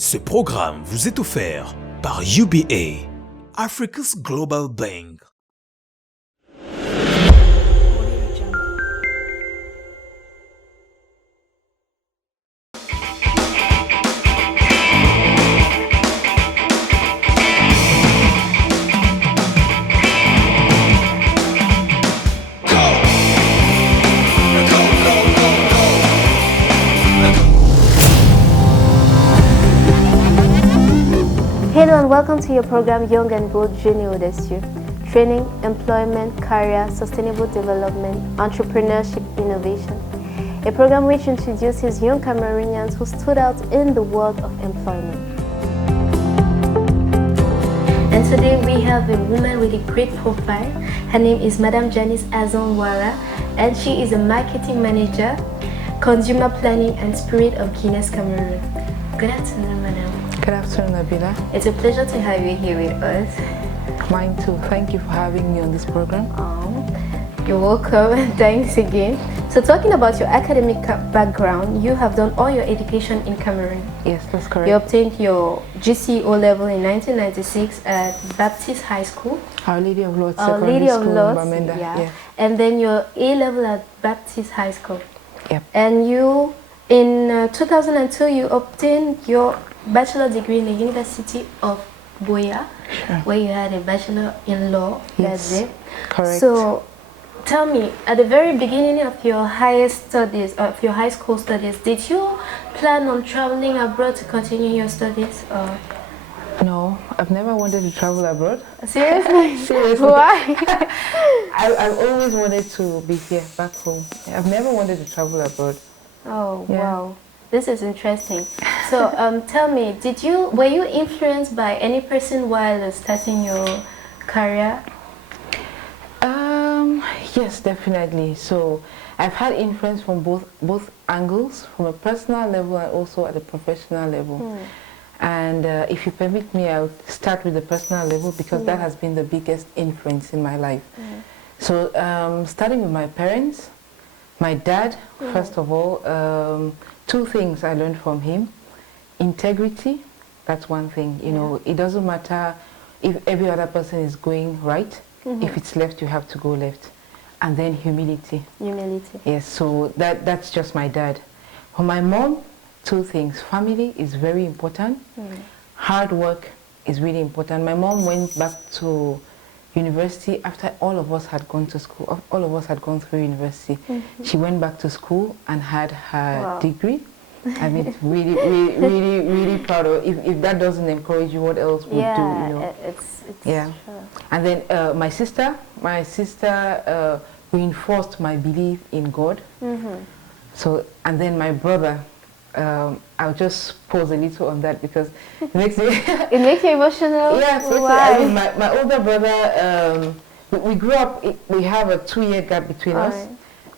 Ce programme vous est offert par UBA, Africa's Global Bank. Hello and welcome to your program Young and Bold Jeune Audacieux. Training, employment, career, sustainable development, entrepreneurship, innovation. A program which introduces young Cameroonians who stood out in the world of employment. And today we have a woman with a great profile. Her name is Madame Janice AZONG-WARA, and she is a marketing manager, consumer planning and spirit of GUINESS Cameroon. Good afternoon, Madam. Good afternoon, Nabila. It's a pleasure to have you here with us. Mine too. Thank you for having me on this program. You're welcome. Thanks again. So talking about your academic background, you have done all your education in Cameroon. Yes, that's correct. You obtained your GCO level in 1996 at Baptist High School. Our Lady of Lords Our Secondary Lady of School Lords, in Bamenda. yeah. And then your A level at Baptist High School. Yep. And you, in 2002, you obtained your bachelor degree in the University of Boya, where you had a bachelor in law. Yes, that's it. correct. So tell me, at the very beginning of your higher studies, of your high school studies, did you plan on traveling abroad to continue your studies? Or? No, I've never wanted to travel abroad. Seriously? Seriously. Why? I've always wanted to be here, back home. I've never wanted to travel abroad. Oh, Yeah. wow. This is interesting. So tell me, were you influenced by any person while starting your career? Yes, definitely. So I've had influence from both angles, from a personal level and also at a professional level. And if you permit me, I'll start with the personal level because that has been the biggest influence in my life. So starting with my parents, my dad, first of all, two things I learned from him. Integrity, that's one thing. You know, it doesn't matter if every other person is going right. If it's left, you have to go left. And then humility. Humility. Yes, so that's just my dad. For my mom, two things. Family is very important. Hard work is really important. My mom went back to university after all of us had gone to school. All of us had gone through university. She went back to school and had her degree. I mean, really proud of it. If that doesn't encourage you, what else would do? You know? It's yeah. Sure. And then my sister reinforced my belief in God. So, and then my brother, I'll just pause a little on that because it makes me it makes you emotional. Yeah, so I mean, my older brother, we grew up. We have a 2-year gap between us,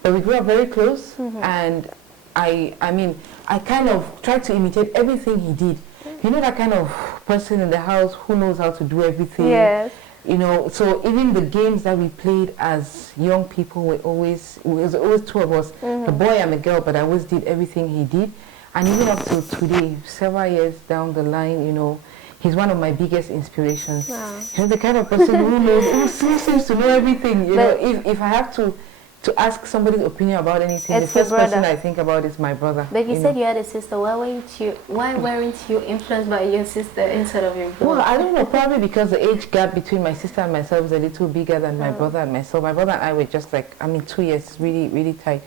but we grew up very close. And I mean, I kind of tried to imitate everything he did. You know, that kind of person in the house who knows how to do everything. Yes. You know, so even the games that we played as young people it was always two of us. The boy and the girl, but I always did everything he did. And even up to today, several years down the line, you know, he's one of my biggest inspirations. Wow. You know, the kind of person who knows, who seems to know everything. You know, if I have to ask somebody's opinion about anything, the first person I think about is my brother. But you said you had a sister. Why weren't you influenced by your sister instead of your brother? Well, I don't know. Probably because the age gap between my sister and myself is a little bigger than my brother and myself. My brother and I were just like, 2 years, really tight.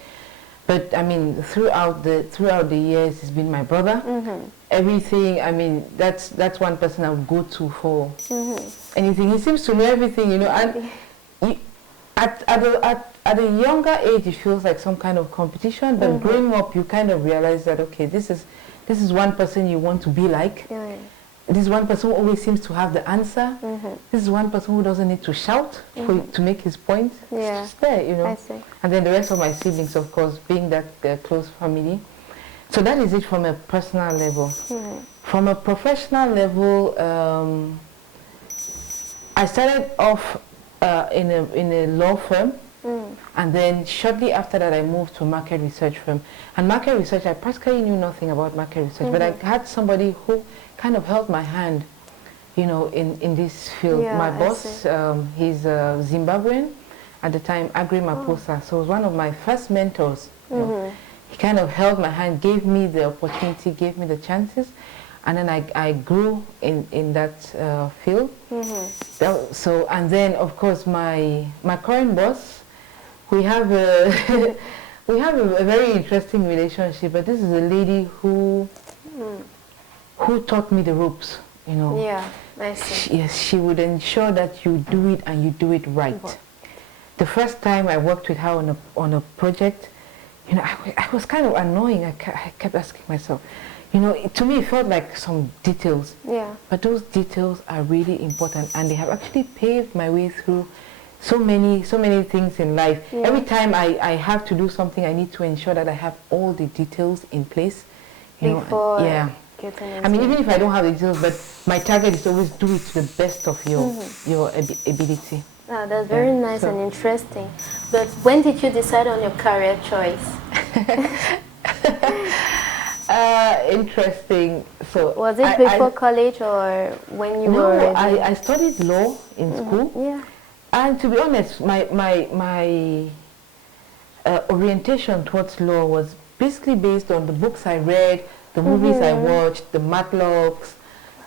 But I mean, throughout the years, it's been my brother. Everything. I mean, that's one person I would go to for anything. He seems to know everything, you know. And at a younger age, it feels like some kind of competition. But growing up, you kind of realize that okay, this is one person you want to be like. This is one person who always seems to have the answer. This is one person who doesn't need to shout to make his point. It's just there, you know. I see. And then the rest of my siblings, of course, being that close family. So that is it from a personal level. From a professional level, I started off in a law firm And then shortly after that, I moved to a market research firm. And market research, I practically knew nothing about market research, but I had somebody who kind of held my hand, you know, in this field. Yeah, my boss, he's Zimbabwean, at the time, Agri Maposa. So it was one of my first mentors. You know. He kind of held my hand, gave me the opportunity, gave me the chances. And then I grew in that field. So, and then of course my current boss, we have a we have a very interesting relationship. But this is a lady who taught me the ropes. You know. Yeah, I see. Yes, she would ensure that you do it and you do it right. The first time I worked with her on a project, you know, I was kind of annoying. I kept asking myself, you know, to me it felt like some details. Yeah. But those details are really important, and they have actually paved my way through so many things in life. Yeah. Every time I have to do something, I need to ensure that I have all the details in place. You Before know, yeah. getting I mean, even if I don't have the details, but my target is always do it to the best of your ability. Ah, that's very nice and interesting. But when did you decide on your career choice? Interesting. So was it before college or when you were already? I studied law in school. Yeah. And to be honest, my orientation towards law was basically based on the books I read, the movies I watched, the Matlocks,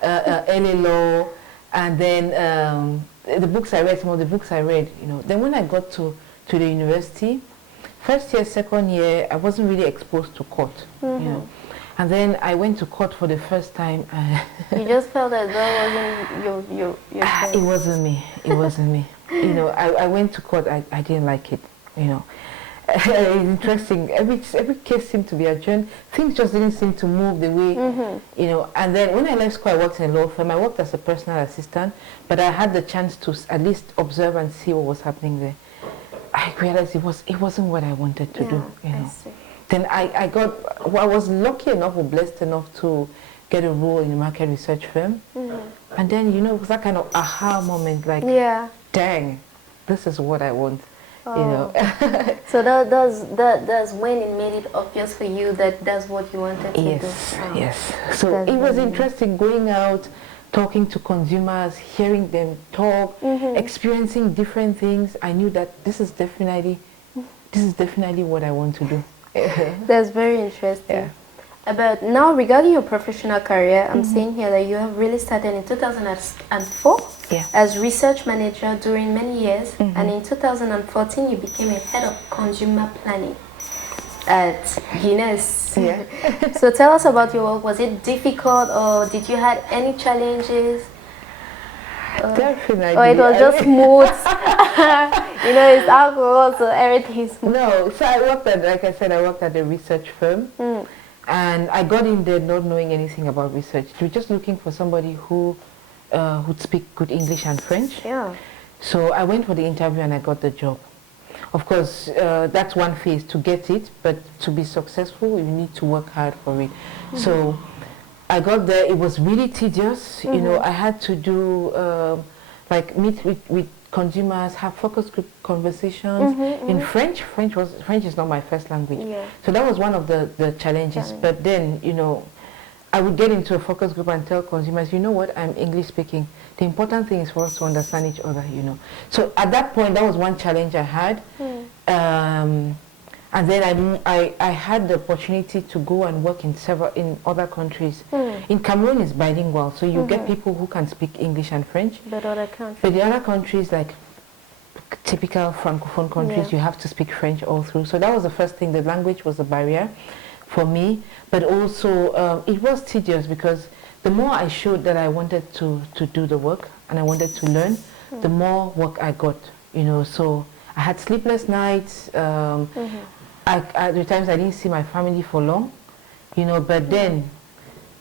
LA Law, and then the books I read, some of the books I read, you know. Then when I got to the university, first year, second year, I wasn't really exposed to court, you know. And then I went to court for the first time. You just felt that wasn't your It wasn't me. It wasn't me. You know, I went to court. I didn't like it. You know, it's interesting. Every case seemed to be adjourned. Things just didn't seem to move the way, you know. And then when I left school, I worked in a law firm. I worked as a personal assistant, but I had the chance to at least observe and see what was happening there. I realized it wasn't what I wanted to do. You know. Then I was lucky enough or blessed enough to get a role in a market research firm. And then, you know, it was that kind of aha moment, like, dang, this is what I want, you know. So that's when it made it obvious for you that that's what you wanted to do. Yes. So it was interesting going out, talking to consumers, hearing them talk, experiencing different things. I knew that this is definitely what I want to do. That's very interesting. But now, regarding your professional career, I'm seeing here that you have really started in 2004 as research manager during many years, and in 2014 you became a head of consumer planning at GUINNESS. So tell us about your work. Was it difficult, or did you have any challenges? Definitely. Or it was just smooth? You know, it's alcohol, so everything is smooth. No, so I worked at, like I said, I worked at a research firm. And I got in there not knowing anything about research. They were just looking for somebody who would speak good English and French. So I went for the interview and I got the job. Of course, that's one phase to get it, but to be successful, you need to work hard for it. So I got there. It was really tedious. You know, I had to do like meet with consumers, have focus group conversations in French. French is not my first language, so that was one of the challenges. But then, you know, I would get into a focus group and tell consumers, you know what, I'm English speaking. The important thing is for us to understand each other, you know. So at that point, that was one challenge I had. And then I had the opportunity to go and work in other countries. In Cameroon, it's bilingual, so you get people who can speak English and French. But the other countries, like typical francophone countries, you have to speak French all through. So that was the first thing. The language was a barrier for me, but also it was tedious because the more I showed that I wanted to do the work and I wanted to learn, the more work I got. You know, so I had sleepless nights. At the times I didn't see my family for long, you know, but then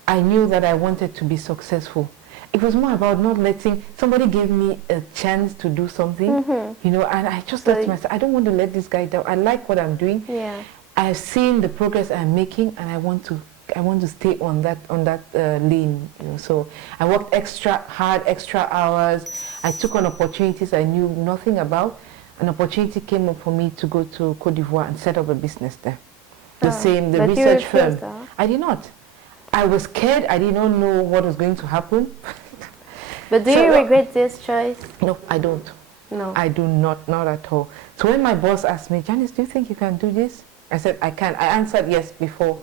I knew that I wanted to be successful. It was more about not letting somebody give me a chance to do something, you know, and I just thought to myself, I don't want to let this guy down. I like what I'm doing. I've seen the progress I'm making, and I want to stay on that lane, you know. So I worked extra hard, extra hours. I took on opportunities I knew nothing about. an opportunity came up for me to go to Côte d'Ivoire and set up a business there. The But research firm. that? I did not. I was scared. I did not know what was going to happen. But do you regret this choice? No, I don't. No. I do not at all. So when my boss asked me, Janice, do you think you can do this? I said, I can. I answered yes before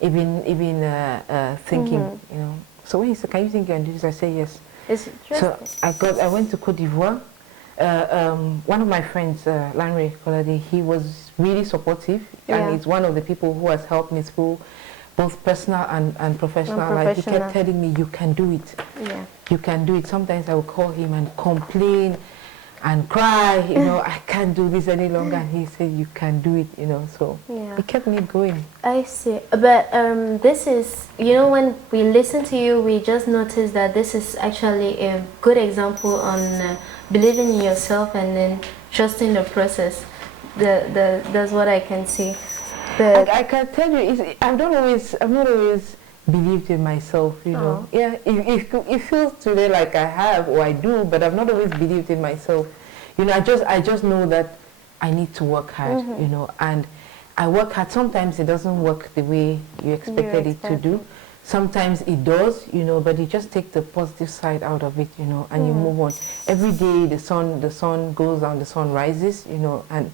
even thinking, you know. So when he said, can you think you can do this? I said yes. It's interesting. So I went to Côte d'Ivoire. One of my friends, Lanre Kolade, he was really supportive, and he's one of the people who has helped me through both personal and professional life. He kept telling me, you can do it. Yeah. You can do it. Sometimes I would call him and complain and cry, you know, I can't do this any longer. And he said, you can do it, you know, so it kept me going. I see. But this is, you know, when we listen to you, we just notice that this is actually a good example on believing in yourself and then trusting the process. That's what I can see. But I can tell you, I've not always believed in myself, you know. Yeah, it feels today like I have or I do, but I've not always believed in myself. You know, I just know that I need to work hard, you know, and I work hard. Sometimes it doesn't work the way you expected it to do. Sometimes it does, you know, but you just take the positive side out of it, you know, and you move on. Every day the sun goes down, the sun rises, you know, and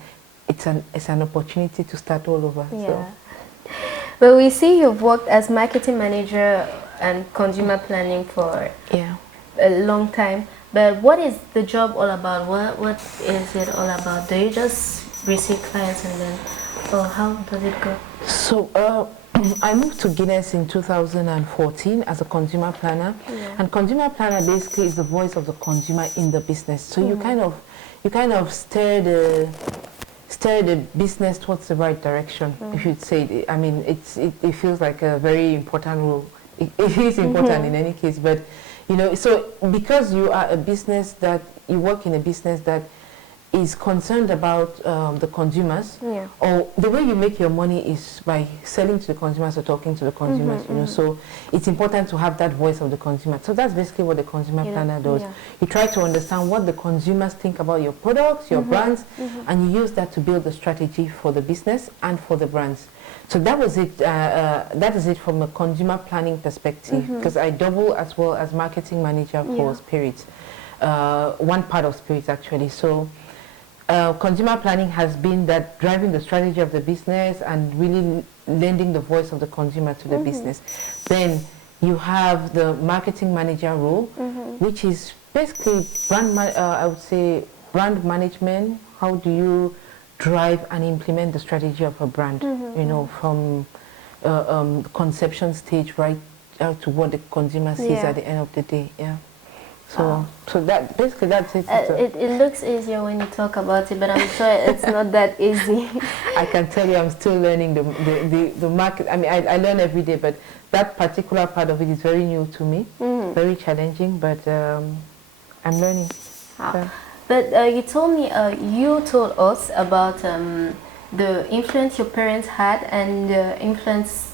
it's an opportunity to start all over. yeah. So. But we see you've worked as marketing manager and consumer planning for a long time. But what is the job all about? What is it all about? Do you just receive clients and then, or how does it go? So I moved to Guinness in 2014 as a consumer planner, and consumer planner basically is the voice of the consumer in the business. So you kind of steer the business towards the right direction, if you'd say. I mean, it feels like a very important role. It is important in any case, but you know, so because you are a business that you work in a business that is concerned about the consumers, or the way you make your money is by selling to the consumers or talking to the consumers, you know, so it's important to have that voice of the consumer. So that's basically what the consumer planner does. You try to understand what the consumers think about your products, your brands, and you use that to build a strategy for the business and for the brands. So that was it. That is it from a consumer planning perspective, because I double as well as marketing manager for Spirit, one part of Spirit actually. So consumer planning has been that driving the strategy of the business and really lending the voice of the consumer to the business. Then you have the marketing manager role, which is basically I would say brand management. How do you drive and implement the strategy of a brand, you know, from conception stage right out to what the consumer sees at the end of the day. So that basically that's it. It looks easier when you talk about it, but I'm sure it's not that easy. I can tell you, I'm still learning the market. I mean, I learn every day, but that particular part of it is very new to me, very challenging, but I'm learning. So. But you told me, you told us about the influence your parents had and the influence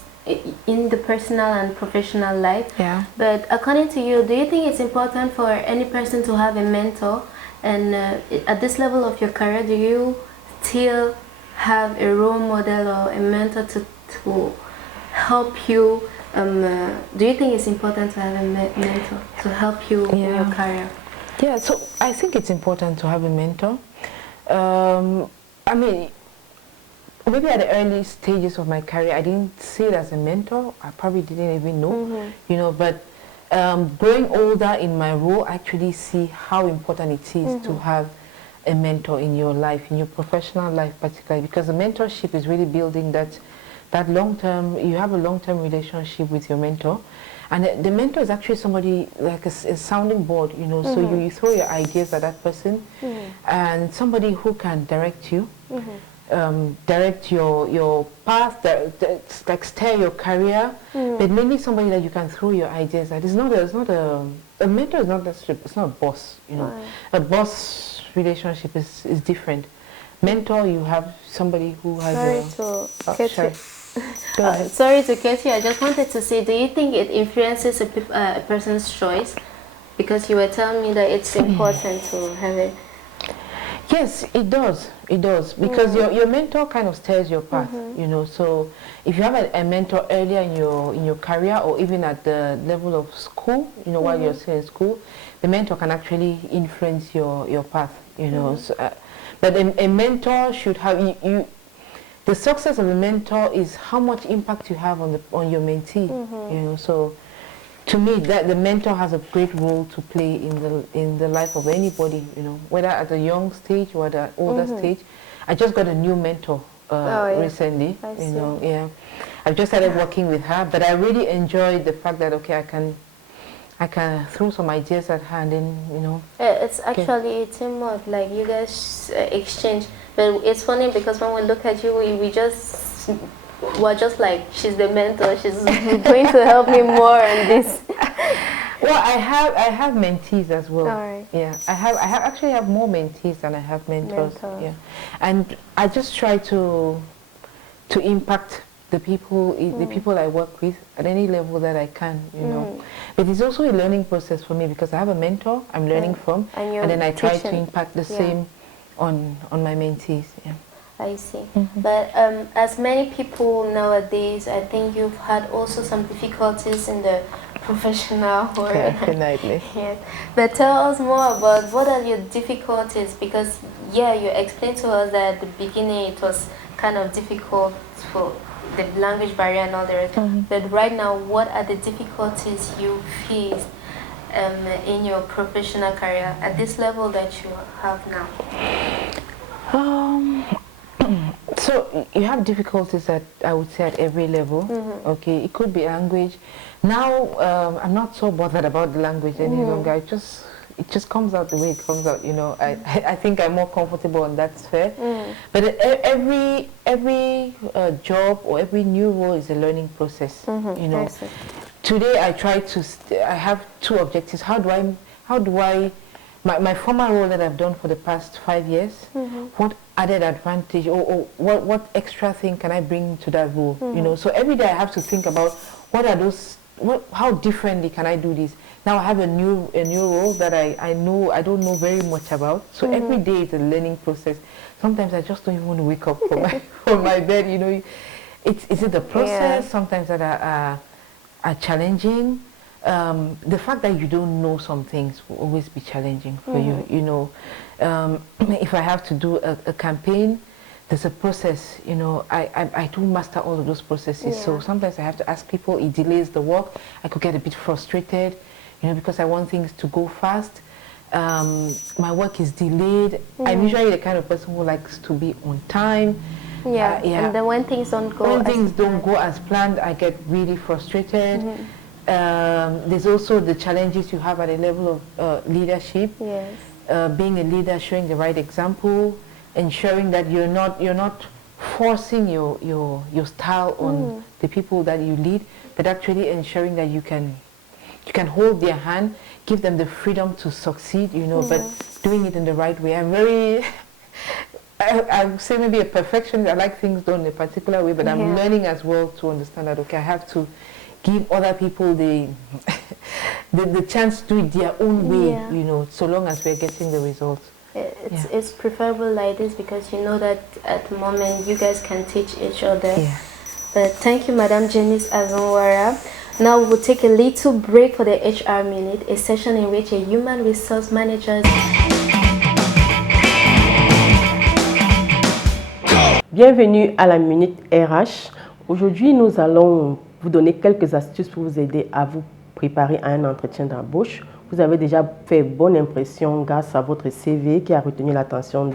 in the personal and professional life. Yeah. But according to you, do you think it's important for any person to have a mentor? And at this level of your career, do you still have a role model or a mentor to help you? Do you think it's important to have a mentor to help you in your career? Yeah, so I think it's important to have a mentor. I mean, maybe at the early stages of my career, I didn't see it as a mentor. I probably didn't even know, you know, but growing older in my role, I actually see how important it is to have a mentor in your life, in your professional life particularly, because the mentorship is really building that long-term, you have a long-term relationship with your mentor. And the mentor is actually somebody like a sounding board, you know, so you throw your ideas at that person, and somebody who can direct you, direct your path, like steer your career, but mainly somebody that you can throw your ideas at. A mentor is not necessarily, it's not a boss, you know. A boss relationship is different. Mentor, you have somebody who has sorry to cut you. I just wanted to say, do you think it influences a person's choice? Because you were telling me that it's important to have it. Yes, it does. It does, because your mentor kind of steers your path. You know, so if you have a mentor earlier in your career, or even at the level of school, you know, while you're still in school, the mentor can actually influence your path. You know, so, but a mentor should have you. The success of a mentor is how much impact you have on your mentee. You know, so to me, that the mentor has a great role to play in the life of anybody. You know, whether at a young stage or at an older stage. I just got a new mentor recently. You know, yeah, I've just started working with her, but I really enjoyed the fact that I can throw some ideas at her, and then, you know. It's actually a teamwork, like you guys exchange. But it's funny because when we look at you, we're just like, she's the mentor, she's going to help me more on this. Well, I have mentees as well. All right. Yeah, I actually have more mentees than I have mentors. Yeah, and I just try to impact the people I work with at any level that I can, you know. But it's also a learning process for me, because I have a mentor I'm learning from, and then I try to impact the same on my mentees. Yeah. I see. But as many people nowadays, I think you've had also some difficulties in the professional world. Definitely. Yes. But tell us more about what are your difficulties, because you explained to us that at the beginning it was kind of difficult for the language barrier and all the rest. But right now, what are the difficulties you face in your professional career at this level that you have now? So you have difficulties at, I would say, at every level. Okay, it could be language. Now I'm not so bothered about the language any longer. It just comes out the way it comes out. You know, I think I'm more comfortable on that sphere. But every job or every new role is a learning process. You know, today I try to. I have two objectives. How do I my former role that I've done for the past 5 years, what added advantage or what extra thing can I bring to that role? You know, so every day I have to think about what are those, how differently can I do this? Now I have a new role that I don't know very much about. So every day is a learning process. Sometimes I just don't even want to wake up from my bed. You know, is it the process? Sometimes that are challenging. The fact that you don't know some things will always be challenging for you. You know, if I have to do a campaign, there's a process. You know, I do master all of those processes. So sometimes I have to ask people. It delays the work. I could get a bit frustrated, you know, because I want things to go fast. My work is delayed. I'm usually the kind of person who likes to be on time. And then when things don't go as planned, I get really frustrated. There's also the challenges you have at a level of leadership. Being a leader, showing the right example, ensuring that you're not forcing your style on the people that you lead, but actually ensuring that you can hold their hand, give them the freedom to succeed, you know, but doing it in the right way. I'm very, I would say maybe a perfectionist. I like things done in a particular way, but I'm learning as well to understand that, okay, I have to give other people the chance to do it their own way, you know, so long as we're getting the results. It's preferable like this, because you know that at the moment you guys can teach each other. But thank you, Madam Janice AZONG-WARA. Now we will take a little break for the HR Minute, a session in which a human resource manager... Bienvenue à la Minute RH. Aujourd'hui, nous allons vous donner quelques astuces pour vous aider à vous préparer à un entretien d'embauche. Vous avez déjà fait bonne impression grâce à votre CV qui a retenu l'attention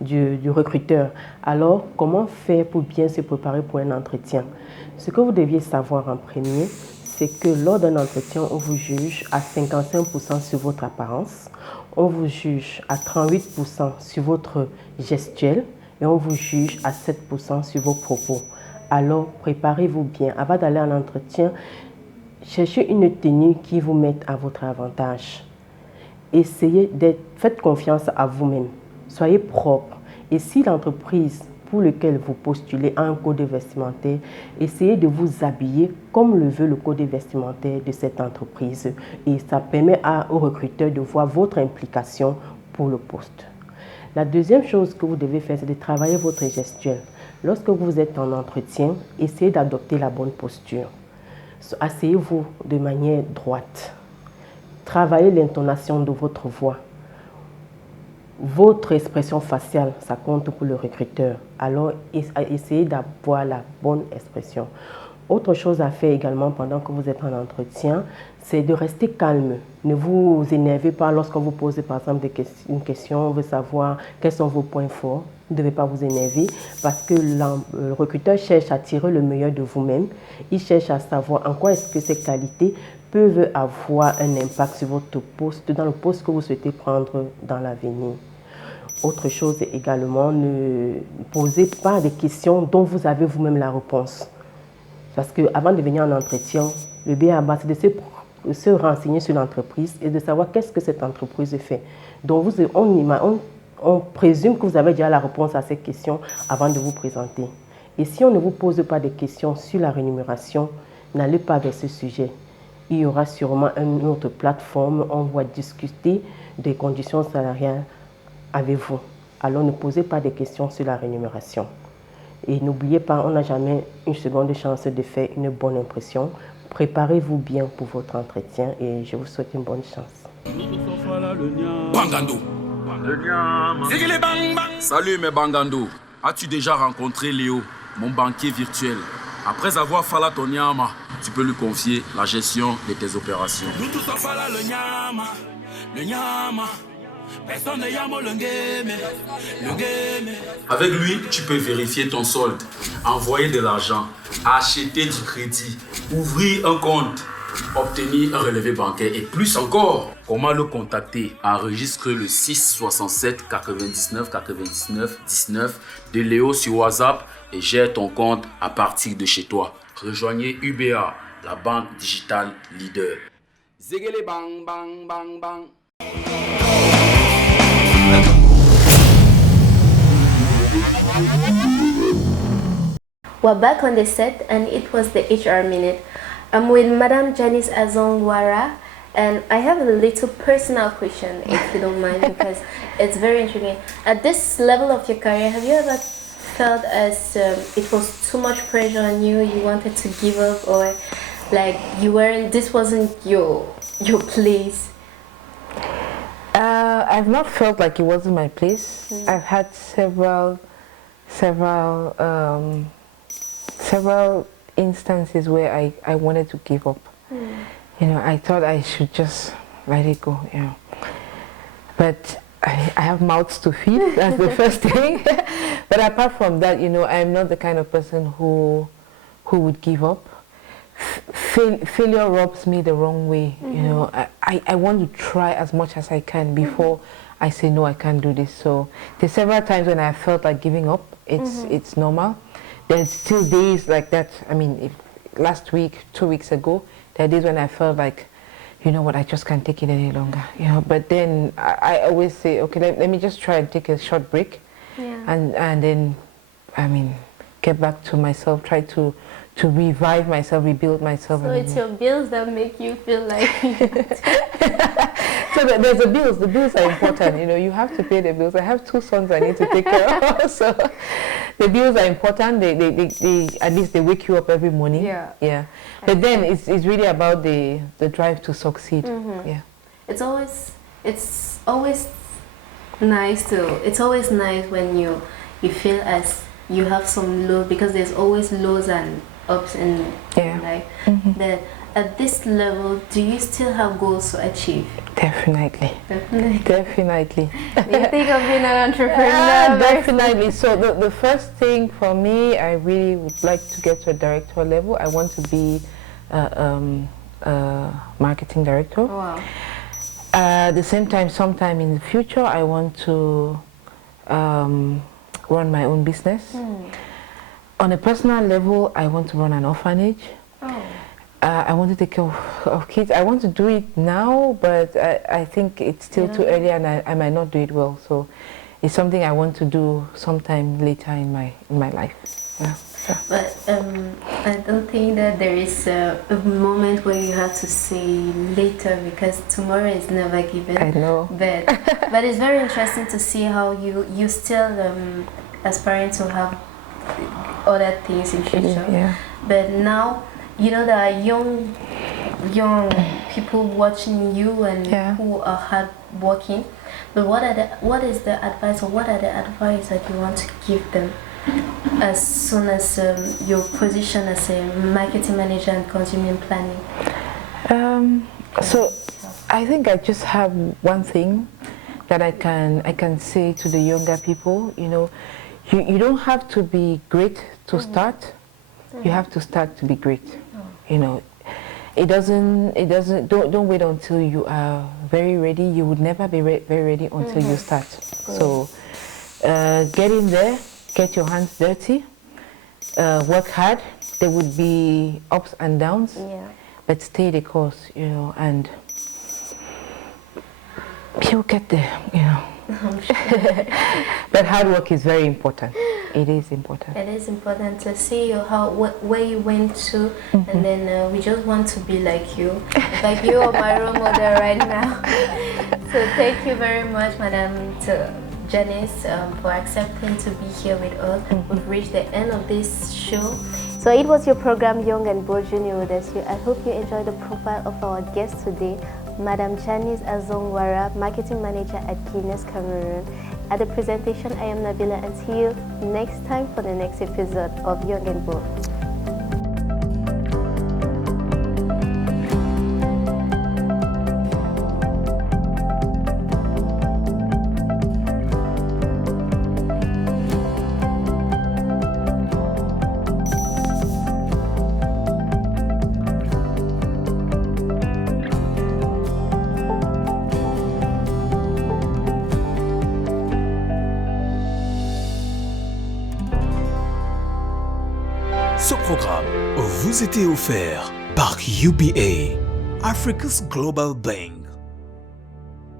du recruteur. Alors, comment faire pour bien se préparer pour un entretien? Ce que vous deviez savoir en premier, c'est que lors d'un entretien, on vous juge à 55% sur votre apparence, on vous juge à 38% sur votre gestuelle et on vous juge à 7% sur vos propos. Alors, préparez-vous bien. Avant d'aller à l'entretien, cherchez une tenue qui vous mette à votre avantage. Faites confiance à vous-même. Soyez propre. Et si l'entreprise pour laquelle vous postulez a un code vestimentaire, essayez de vous habiller comme le veut le code vestimentaire de cette entreprise. Et ça permet au recruteur de voir votre implication pour le poste. La deuxième chose que vous devez faire, c'est de travailler votre gestuelle. Lorsque vous êtes en entretien, essayez d'adopter la bonne posture. Asseyez-vous de manière droite. Travaillez l'intonation de votre voix. Votre expression faciale, ça compte pour le recruteur. Alors, essayez d'avoir la bonne expression. Autre chose à faire également pendant que vous êtes en entretien, c'est de rester calme. Ne vous énervez pas lorsqu'on vous pose par exemple une question, on veut savoir quels sont vos points forts. Vous ne devez pas vous énerver parce que le recruteur cherche à tirer le meilleur de vous-même. Il cherche à savoir en quoi est-ce que ces qualités peuvent avoir un impact sur votre poste, dans le poste que vous souhaitez prendre dans l'avenir. Autre chose également, ne posez pas des questions dont vous avez vous-même la réponse. Parce qu'avant de venir en entretien, le B.A.B.A. c'est de se renseigner sur l'entreprise et de savoir qu'est-ce que cette entreprise fait. Donc on présume que vous avez déjà la réponse à ces questions avant de vous présenter. Et si on ne vous pose pas de questions sur la rémunération, n'allez pas vers ce sujet. Il y aura sûrement une autre plateforme où on va discuter des conditions salariales avec vous. Alors ne posez pas de questions sur la rémunération. Et n'oubliez pas, on n'a jamais une seconde chance de faire une bonne impression. Préparez-vous bien pour votre entretien et je vous souhaite une bonne chance. Bangando. Salut mes Bangando. As-tu déjà rencontré Léo, mon banquier virtuel? Après avoir fait ton nyama, tu peux lui confier la gestion de tes opérations. Avec lui, tu peux vérifier ton solde, envoyer de l'argent, acheter du crédit, ouvrir un compte, obtenir un relevé bancaire et plus encore. Comment le contacter? Enregistre le 667 99 99 19 de Léo sur WhatsApp et gère ton compte à partir de chez toi. Rejoignez UBA, la banque digitale leader. Zegele bang bang bang bang. We're back on the set and it was the HR Minute. I'm with Madam Janice AZONG-WARA and I have a little personal question if you don't mind because it's very intriguing. At this level of your career, have you ever felt as it was too much pressure on you, you wanted to give up or like this wasn't your place? I've not felt like it wasn't my place. I've had several instances where I wanted to give up. You know, I thought I should just let it go, you know. But I have mouths to feed, that's the first thing. But apart from that, you know, I'm not the kind of person who would give up. Failure rubs me the wrong way, you know. I want to try as much as I can before I say no, I can't do this. So there's several times when I felt like giving up. It's normal. There's still days like that. I mean, last week, 2 weeks ago, there are days when I felt like, you know what, I just can't take it any longer. You know, but then I always say, okay, let me just try and take a short break, and then, I mean, get back to myself, try to revive myself, rebuild myself. So it's your bills that make you feel like... So there's the bills. The bills are important, you know. You have to pay the bills. I have 2 sons I need to take care of. So the bills are important. They at least they wake you up every morning. Yeah. But then it's really about the drive to succeed. Yeah. It's always nice when you feel as you have some low, because there's always lows and ups in life. That at this level, do you still have goals to achieve? Definitely. Do you think of being an entrepreneur? Definitely. So the first thing for me, I really would like to get to a director level. I want to be a marketing director. Wow. At the same time, sometime in the future, I want to run my own business. On a personal level, I want to run an orphanage. I want to take care of kids. I want to do it now, but I think it's still too early and I might not do it well. So it's something I want to do sometime later in my life. Yeah. So. But I don't think that there is a moment where you have to say later, because tomorrow is never given. I know. But it's very interesting to see how you still aspiring to have other things in future. Yeah. But now, you know, there are young people watching you and who are hard working. But what is the advice, or what are the advice that you want to give them as soon as your position as a marketing manager and consumer planning? So I think I just have one thing that I can say to the younger people. You know, you don't have to be great to start. You have to start to be great. You know, don't wait until you are very ready. You would never be very ready until you start. So get in there, get your hands dirty, work hard. There would be ups and downs, but stay the course, you know, and you'll get there, you know. But hard work is very important. It is important. It is important to see where you went to, and then we just want to be like you. Like you are my role model right now. So thank you very much, Madam Janice, for accepting to be here with us. We've reached the end of this show. So it was your program, Young and Bold, Jeune Audacieux. I hope you enjoyed the profile of our guest today, Madam Janice AZONG-WARA, Marketing Manager at GUINNESS Cameroon. At the presentation, I am Nabila, and see you next time for the next episode of Young and Bold. Ce programme vous était offert par UBA, Africa's Global Bank.